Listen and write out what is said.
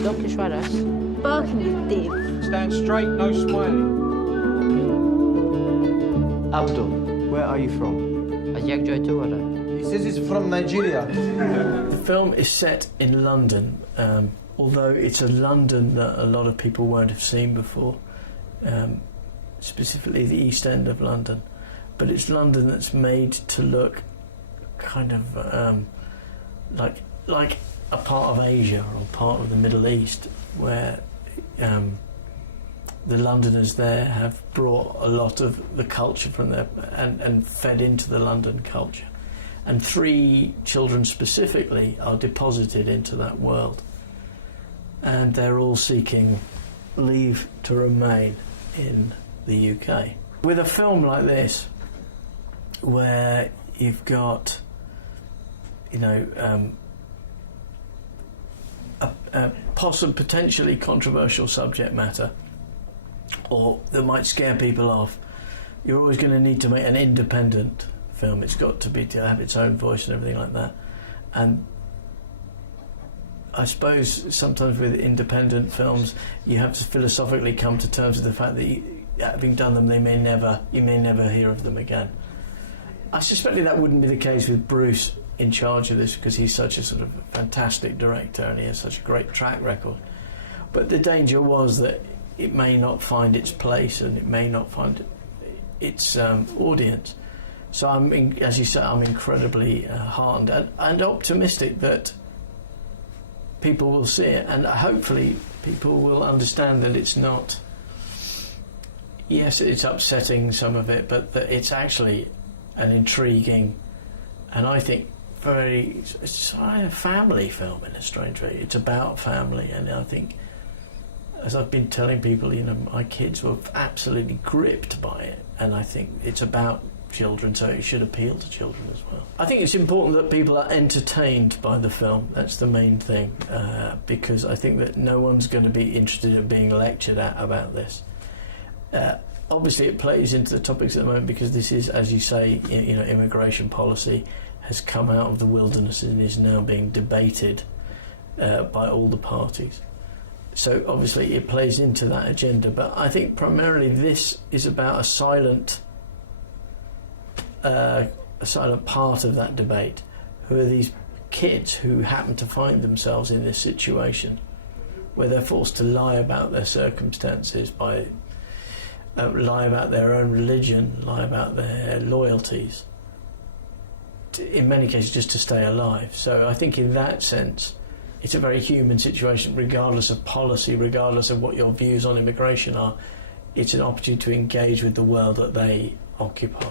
Perdón que yo harás. Barking, you div. Stand straight, no smiling. Abdul, where are you from? Jak joy to wara. He says he's from Nigeria. The film is set in London, although it's a London that a lot of people won't have seen before, specifically the East End of London. But it's London that's made to look kind of like a part of Asia or part of the Middle East, where the Londoners there have brought a lot of the culture from there and fed into the London culture. And 3 children specifically are deposited into that world. And they're all seeking leave to remain in the UK. With a film like this, where you've got, a potentially controversial subject matter, or that might scare people off, you're always going to need to make an independent film. It's got to have its own voice and everything like that. And I suppose sometimes with independent films, you have to philosophically come to terms with the fact that having done them, you may never hear of them again. I suspect that wouldn't be the case with Bruce in charge of this, because he's such a sort of fantastic director and he has such a great track record. But the danger was that it may not find its place and it may not find its audience. So as you say, I'm incredibly heartened and optimistic that people will see it, and hopefully people will understand that it's not. Yes, it's upsetting, some of it, but that it's actually an intriguing, and I think it's a family film in a strange way. It's about family, and I think, as I've been telling people, my kids were absolutely gripped by it, and I think it's about children, so it should appeal to children as well. I think it's important that people are entertained by the film. That's the main thing, because I think that no one's going to be interested in being lectured at about this. Obviously it plays into the topics at the moment, because this is, as you say, immigration policy has come out of the wilderness and is now being debated by all the parties. So obviously it plays into that agenda, but I think primarily this is about a silent part of that debate, who are these kids who happen to find themselves in this situation where they're forced to lie about their circumstances, lie about their own religion, lie about their loyalties, in many cases just to stay alive. So I think in that sense it's a very human situation, regardless of policy, regardless of what your views on immigration are. It's an opportunity to engage with the world that they occupy.